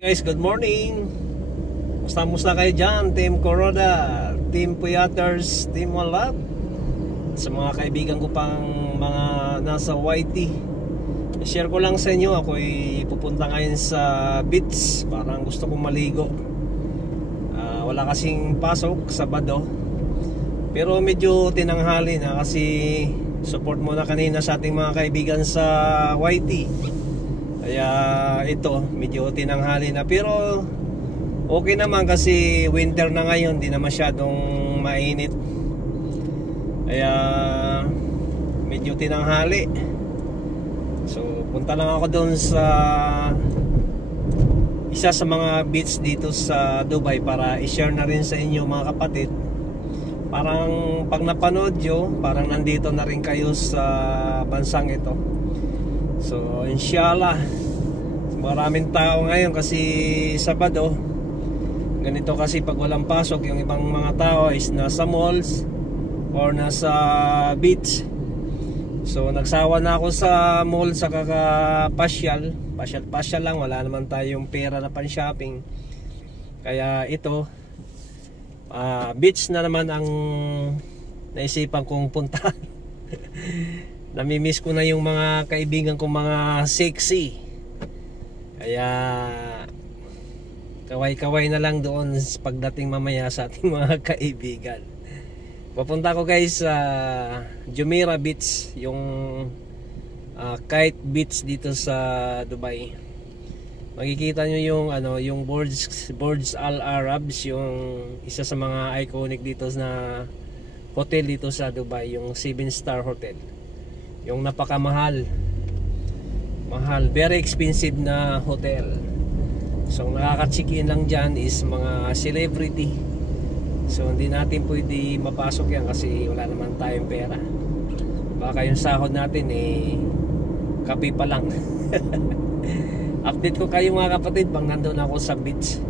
Guys, good morning. Musta kayo dyan? Team Coroda, Team Puyaters, Team One Love. Sa mga kaibigan ko pang mga nasa YT, share ko lang sa inyo. Ako'y pupunta ngayon sa beach. Parang gusto kong maligo. Wala kasing pasok, Sabado. Pero medyo tinanghali na kasi support muna kanina sa ating mga kaibigan sa YT. Kaya ito, medyo tinanghali na. Pero okay naman kasi winter na ngayon, di na masyadong mainit. Kaya medyo tinanghali. So punta lang ako doon sa isa sa mga beach dito sa Dubai para i-share na rin sa inyo mga kapatid. Parang pag napanood nyo, parang nandito na rin kayo sa bansang ito. So inshallah, maraming tao ngayon kasi Sabado. Ganito kasi pag walang pasok, yung ibang mga tao is nasa malls or nasa beach. So nagsawa na ako sa mall sa kakapasyal. Pasyal lang, wala naman tayong pera na pan shopping. Kaya ito, beach na naman ang naisipan kong puntahan. Namimiss ko na yung mga kaibigan kong mga sexy. Kaya kaway-kaway na lang doon pagdating mamaya sa ating mga kaibigan. Papunta ko guys sa Jumeirah Beach, yung Kite Beach dito sa Dubai. Makikita nyo yung yung Burj Al Arabs, yung isa sa mga iconic dito na hotel dito sa Dubai, yung 7-star hotel. Yung napakamahal, very expensive na hotel. So nakaka-check-in lang dyan is mga celebrity. So hindi natin pwede mapasok yan kasi wala naman tayong pera. Baka yung sahod natin kape pa lang. Update ko kayo mga kapatid pag nandun ako sa beach.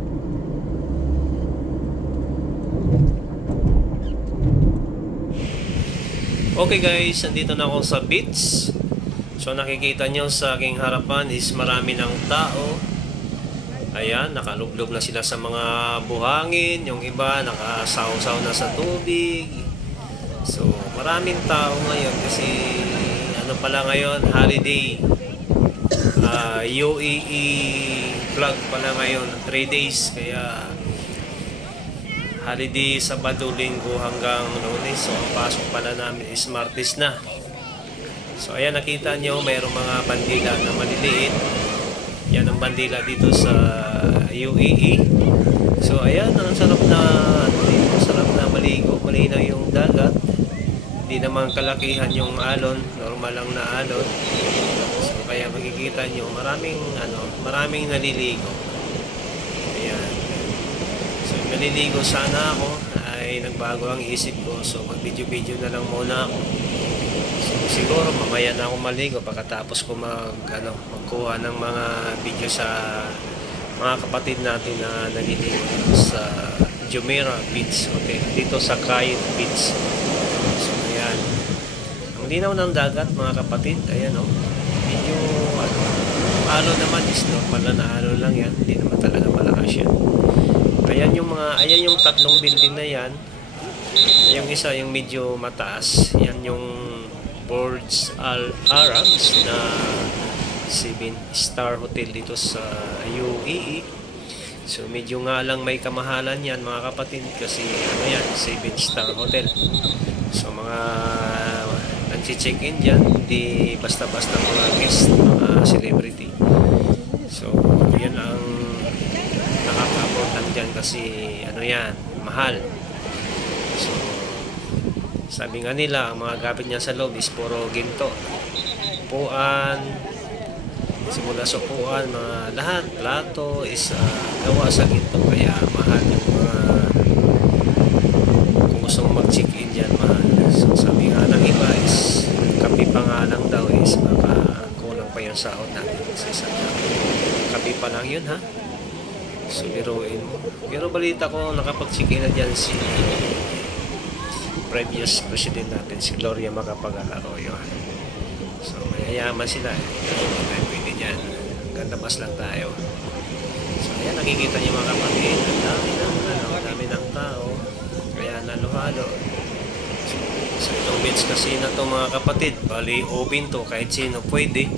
Okay guys, nandito na ako sa beach. So nakikita nyo sa aking harapan is marami ng tao. Ayan, nakalublob na sila sa mga buhangin. Yung iba nakasaw-saw na sa tubig. So maraming tao ngayon kasi pala ngayon, holiday. UAE flag pala ngayon, 3 days. Kaya holiday Sabado, Linggo hanggang Lunes. So ang pasok pala namin is Martes na. So ayan, nakita nyo mayroong mga bandila na maliliit. Yan ang bandila dito sa UAE. So ayan, ang sarap na maligo. Malinaw yung dagat. Hindi naman kalakihan yung alon, normal lang na alon. So kaya makikita nyo maraming naliligo. Ayan. So naliligo sana ako, ay nagbago ang isip ko. So mag-video na lang muna ako. So siguro mamaya na ako maligo pagkatapos ko magkuha ng mga video sa mga kapatid natin na naliligo sa Jumeirah Beach. Okay, dito sa Kite Beach. So ayan, ang linaw ng dagat mga kapatid. Ayan medyo alon naman is normal na alon lang yan, hindi naman talaga malakas yan. Ayan yung tatlong building na yan. Yung isa yung medyo mataas, yan yung Burj Al Arabs na 7-star hotel dito sa UAE. So medyo nga lang may kamahalan yan mga kapatid kasi 7-star hotel. So mga nag-check-in dyan, hindi basta-basta mga guest, mga celebrity. So yan ang nakaka-important dyan kasi mahal. So sabi nga nila, ang mga gamit niya sa loob is puro ginto. Upuan, simula sa upuan, mga lahat, plato is gawa sa ginto. Kaya mahal yung kung gusto mong mag-check-in dyan, mahal. So sabi nga ng iba is kape pa nga lang daw is baka kulang pa yung sahod natin. Kasi kape pa lang yun ha. So biruin mo. Pero balita ko nakapag-check-in na dyan si previous president natin, si Gloria Macapagal-Arroyo. So mayayaman sila. Pwede dyan. Ganda mas lang tayo. So nakikita niyo mga kapatid, ang dami ng tao. Kaya naluhalo. So itong beach kasi na to mga kapatid, bali open to, kahit sino pwede.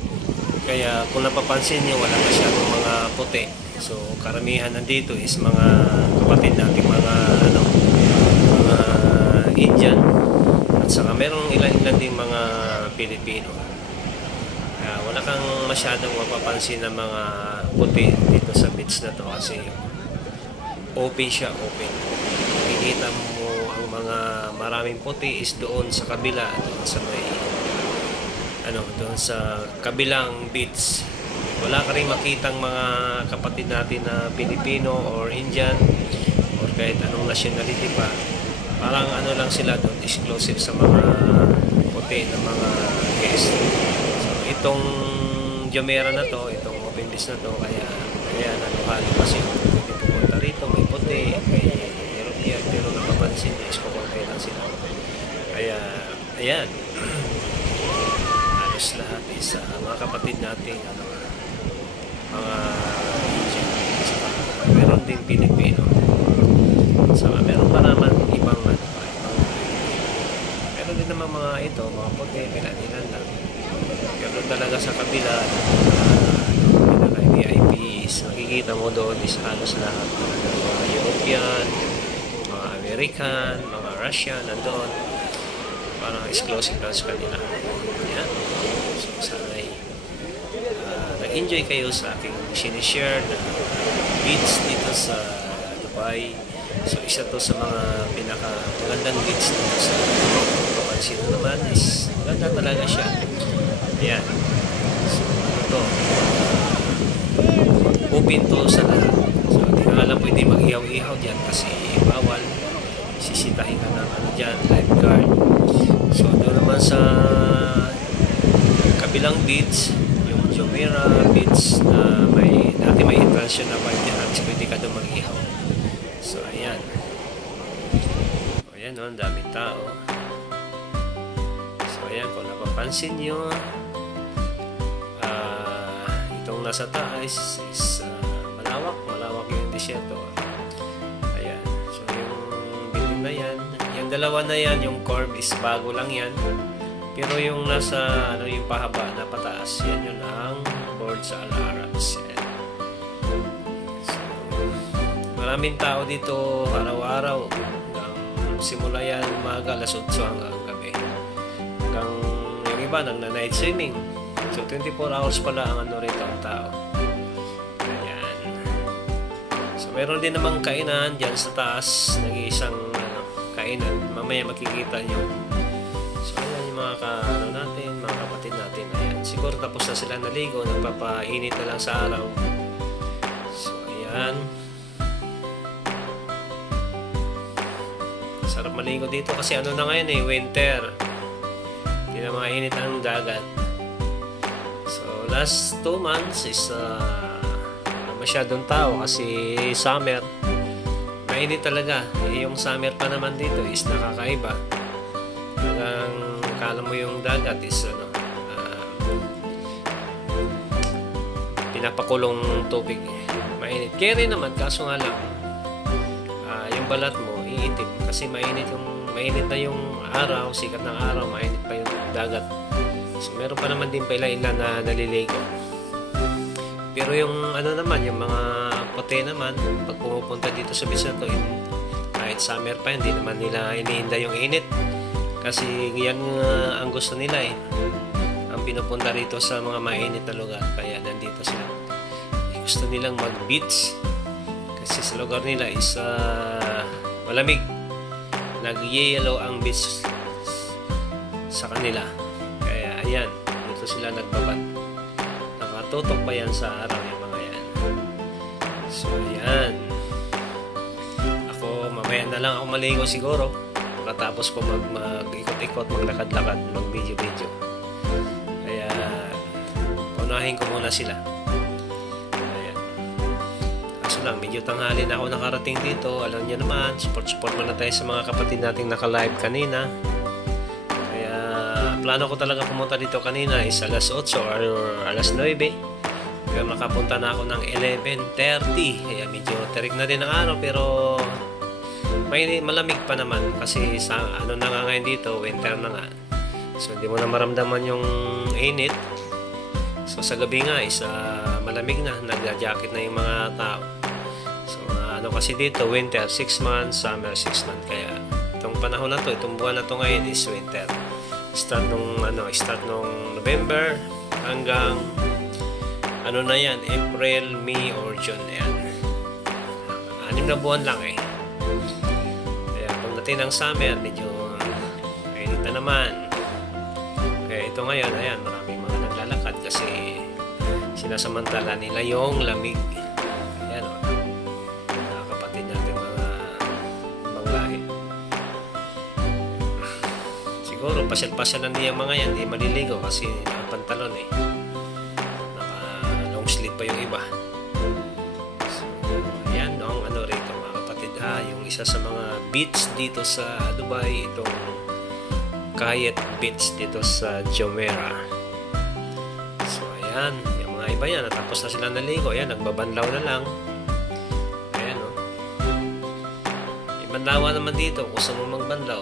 Kaya kung napapansin niyo, wala masyadong mga puti. So karamihan nandito is mga kapatid nating mga Indian, at saka merong ilan-ilan din mga Pilipino. Kaya wala kang masyadong mapapansin ng mga puti dito sa beach na to kasi open siya, open. Makikita mo ang mga maraming puti is doon sa kabila, doon sa may doon sa kabilang beach. Wala ka rin makitang mga kapatid natin na Pilipino or Indian or kahit anong nationality pa. Parang lang sila doon, exclusive sa mga puti na mga guest. So itong Jumeirah na to, itong open beach na to, kaya naluhalo kasi pwede pupunta rito, may puti, may European, pero napapansin niya is kukumpay lang sila. Kaya ayan, halos lahat is mga kapatid natin, mga Asian, meron din Pilipino. So meron pa naman ibang meron din naman mga puti, ilan lang. Pero talaga sa kabila, VIPs, makikita mo doon is halos lahat. Mga European, mga American, mga Russian, nandun. Parang exclusive lang sa kanila. Yan. So sana'y nag-enjoy kayo sa aking sinishare na beach dito sa Dubai. So isa to sa mga pinaka-magandang beach dito sa Papansin naman is maganda talaga siya. Ayan. So open to sa lahat. So hindi ka lang pwede mag-ihaw-ihaw dyan kasi bawal. Sisitahin ka ng dyan, lifeguard. So doon naman sa kabilang beach, yung Jumeirah beach na dati may entrance yun na party, pwede ka doon mag-ihaw. So ayan. Ayan ang daming tao. So ayan, kung napapansin nyo, itong nasa taas is malawak yung desierto. Ayan. So yung building na yan, yung dalawa na yan, yung curve is bago lang yan. Pero yung nasa yung pahaba na pataas, yan yun ang Burj Al Arabs. Maraming tao dito araw-araw, hanggang simula yan umaga, alas 8 hanggang gabi. Hanggang yung iba nagna-night swimming. So 24 hours pala ang rito ang tao. Ayan. So meron din namang kainan dyan sa taas, nag-iisang kainan. Mamaya makikita nyo. So ayan yung mga natin, mga kapatid natin. Ayan. Siguro tapos na sila naligo, nagpapainit na lang sa araw. So ayan. Sarap maligo dito kasi na ngayon winter. Hindi na mainit ang dagat. So last 2 months is masyadong tao kasi summer. Mainit talaga. Yung summer pa naman dito is nakakaiba. Hanggang kala mo yung dagat is pinapakulong tubig. Mainit. Kaya rin naman, kaso nga lang yung balat mo iitim kasi mainit na yung araw, sikat ng araw, mainit pa yung dagat. So meron pa naman din pala ilan na naliligo. Pero yung naman, yung mga puti naman, pag pumupunta dito sa beach na to, kahit summer pa, hindi naman nila iniinda yung init. Kasi yan ang gusto nila ang pinupunta rito sa mga mainit na lugar. Kaya nandito sila. Gusto nilang mag-beach kasi sa lugar nila is malamig. Nag-yellow ang beach sa kanila. Kaya ayan, dito sila nagbabad. Nakatutok pa yan sa araw yung mga yan. So ayan. Ako mamaya na lang ako maligo siguro. Pagkatapos ko mag-ikot-ikot, maglakad-lakad, mag-video-video. Kaya unahin ko muna sila. Lang, medyo tanghali na ako nakarating dito. Alam niyo naman, support muna tayo sa mga kapatid nating naka-live kanina. Kaya plano ko talaga pumunta dito kanina is alas 8 or alas 9. Pero nakapunta na ako ng 11:30. Kaya medyo terik na din ang araw, pero may malamig pa naman kasi sa ano na nga ngayon dito, winter na nga. So hindi mo na maramdaman yung init. So sa gabi nga is malamig na, nagja-jacket na yung mga tao. So ano kasi dito, winter 6 months, summer 6 months. Kaya itong panahon na to, itong buwan na to ngayon is winter. Start nung November hanggang ano na yan, April, May or June yan. 6 na buwan lang eh. Kaya pagdating ng summer, medyo mainit na naman. Kaya ito ngayon, ayan, maraming mga naglalakad kasi sinasamantala nila yung lamig. Ayan o, mga kapatid natin mga lahi. Siguro pasyal-pasyal na niya mga yan, di maliligo kasi nakapantalon eh. Naka long sleeve pa yung iba. So, ayan ang ano rito mga kapatid, yung isa sa mga beach dito sa Dubai, itong Kayet Beach dito sa Jumeirah. So ayan, yung mga iba yan, natapos na sila naligo. Ayan, nagbabanlaw na lang. Ayan o. May banlawan naman dito kung saan mo magbanlaw.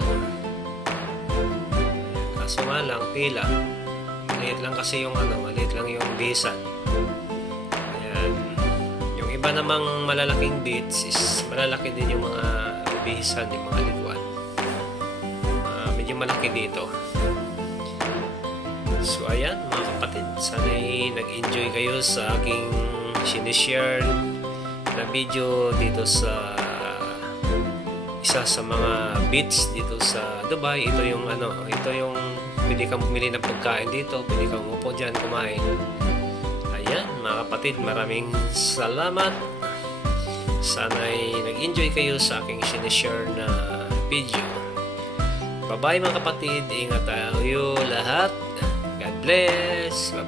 Ayan, kaso nga lang, pila. Maliit lang kasi yung maliit lang yung bisan. Ayan. Yung iba namang malalaking beach is malalaki din yung mga bisan, yung mga liguan. Medyo malaki dito. So ayan mga kapatid, sana'y nag-enjoy kayo sa aking sinishare na video dito sa isa sa mga beach dito sa Dubai. Ito yung pwede kang bumili ng pagkain dito, pwede kang umupo dyan kumain. Ayan mga kapatid, maraming salamat. Sana'y nag-enjoy kayo sa aking sinishare na video. Bye-bye mga kapatid. Ingat tayo lahat. God bless. Bye-bye.